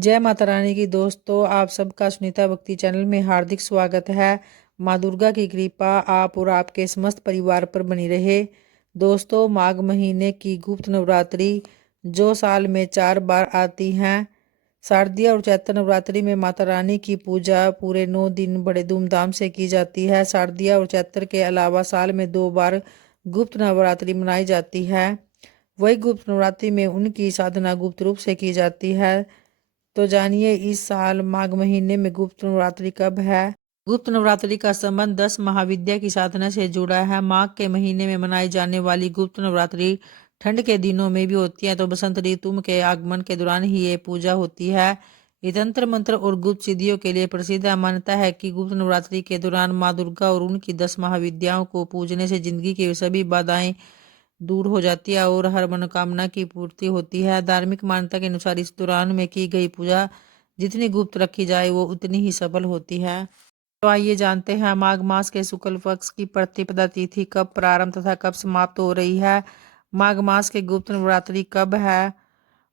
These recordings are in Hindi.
जय माता रानी की दोस्तों, आप सबका सुनीता भक्ति चैनल में हार्दिक स्वागत है। माँ दुर्गा की कृपा आप और आपके समस्त परिवार पर बनी रहे। दोस्तों, माघ महीने की गुप्त नवरात्रि जो साल में 4 बार आती हैं। शारदीय और चैत्र नवरात्रि में माता रानी की पूजा पूरे 9 दिन बड़े धूमधाम से की जाती है। शारदीय और चैत्र के अलावा साल में 2 बार गुप्त नवरात्रि मनाई जाती है। वही गुप्त नवरात्रि में उनकी साधना गुप्त रूप से की जाती है। तो जानिए इस साल माघ महीने में गुप्त नवरात्रि कब है। गुप्त नवरात्रि का संबंध 10 महाविद्या की साधना से जुड़ा है। माघ के महीने में मनाई जाने वाली गुप्त नवरात्रि ठंड के दिनों में भी होती है, तो बसंत ऋतु के आगमन के दौरान ही ये पूजा होती है। ये तंत्र मंत्र और गुप्त सिद्धियों के लिए प्रसिद्ध है। मान्यता है कि गुप्त नवरात्रि के दौरान माँ दुर्गा और उनकी 10 महाविद्याओं को पूजने से जिंदगी की सभी बाधाएं दूर हो जाती है और हर मनोकामना की पूर्ति होती है। धार्मिक मान्यता के अनुसार इस दौरान में की गई पूजा जितनी गुप्त रखी जाए वो उतनी ही सफल होती है। तो आइए जानते हैं माघ मास के शुक्ल पक्ष की प्रतिपदा तिथि कब प्रारंभ तथा कब समाप्त हो रही है। माघ मास के गुप्त नवरात्रि कब है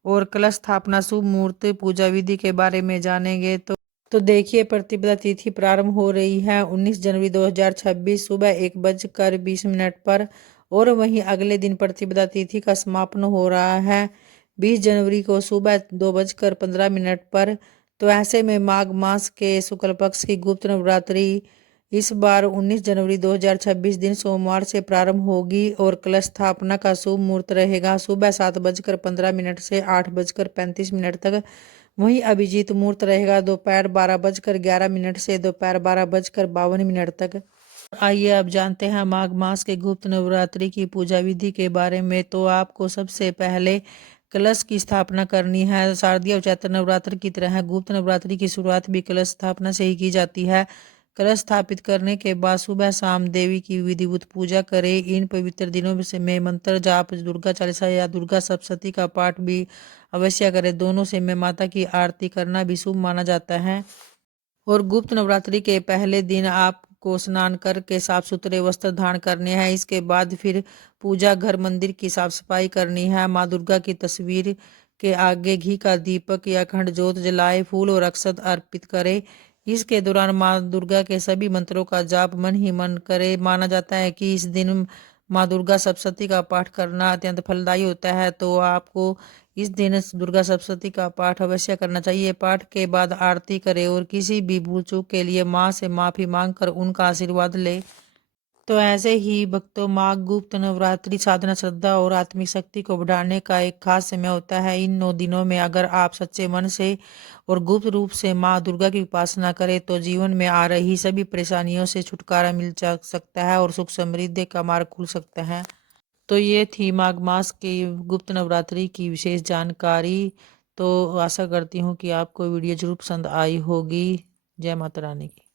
और कलश स्थापना शुभ मुहूर्त पूजा विधि के बारे में जानेंगे। तो देखिए, प्रतिपदा तिथि प्रारंभ हो रही है 19 जनवरी 2026 सुबह 1:20 पर और वहीं अगले दिन प्रतिपदा तिथि का समापन हो रहा है 20 जनवरी को सुबह 2:15 पर। तो ऐसे में माघ मास के शुक्ल पक्ष की गुप्त नवरात्रि इस बार 19 जनवरी 2026 दिन सोमवार से प्रारंभ होगी और कलश स्थापना का शुभ मुहूर्त रहेगा सुबह 7:15 से 8:35 तक। वहीं अभिजीत मुहूर्त रहेगा दोपहर 12:11 से दोपहर 12:52 तक। आइए अब जानते हैं माघ मास के गुप्त नवरात्रि की पूजा विधि के बारे में। तो आपको सबसे पहले कलश की स्थापना करनी है। शारदीय और चैत्र नवरात्रि की तरह गुप्त नवरात्रि की शुरुआत भी कलश स्थापना से ही की जाती है। कलश स्थापित करने के बाद सुबह शाम देवी की विधिवत पूजा करें। इन पवित्र दिनों में मंत्र जाप, दुर्गा चालीसा या दुर्गा सप्तशती का पाठ भी अवश्य करें। दोनों से में माता की आरती करना भी शुभ माना जाता है। और गुप्त नवरात्रि के पहले दिन आपको स्नान करके साफ सुथरे वस्त्र धारण करने हैं। इसके बाद फिर पूजा घर मंदिर की साफ सफाई करनी है। माँ दुर्गा की तस्वीर के आगे घी का दीपक या अखंड जोत जलाए, फूल और अक्षत अर्पित करें। इसके दौरान माँ दुर्गा के सभी मंत्रों का जाप मन ही मन करे। माना जाता है कि इस दिन माँ दुर्गा सप्तशती का पाठ करना अत्यंत फलदायी होता है, तो आपको इस दिन दुर्गा सप्तशती का पाठ अवश्य करना चाहिए। पाठ के बाद आरती करें और किसी भी भूल चूक के लिए माँ से माफी मांगकर उनका आशीर्वाद ले। तो ऐसे ही भक्तों, माघ गुप्त नवरात्रि साधना, श्रद्धा और आत्मिक शक्ति को बढ़ाने का एक खास समय होता है। इन 9 दिनों में अगर आप सच्चे मन से और गुप्त रूप से माँ दुर्गा की उपासना करें तो जीवन में आ रही सभी परेशानियों से छुटकारा मिल जा सकता है और सुख समृद्धि का मार्ग खुल सकता है। तो ये थी माघ मास की गुप्त नवरात्रि की विशेष जानकारी। तो आशा करती हूँ कि आपको वीडियो जरूर पसंद आई होगी। जय माता रानी की।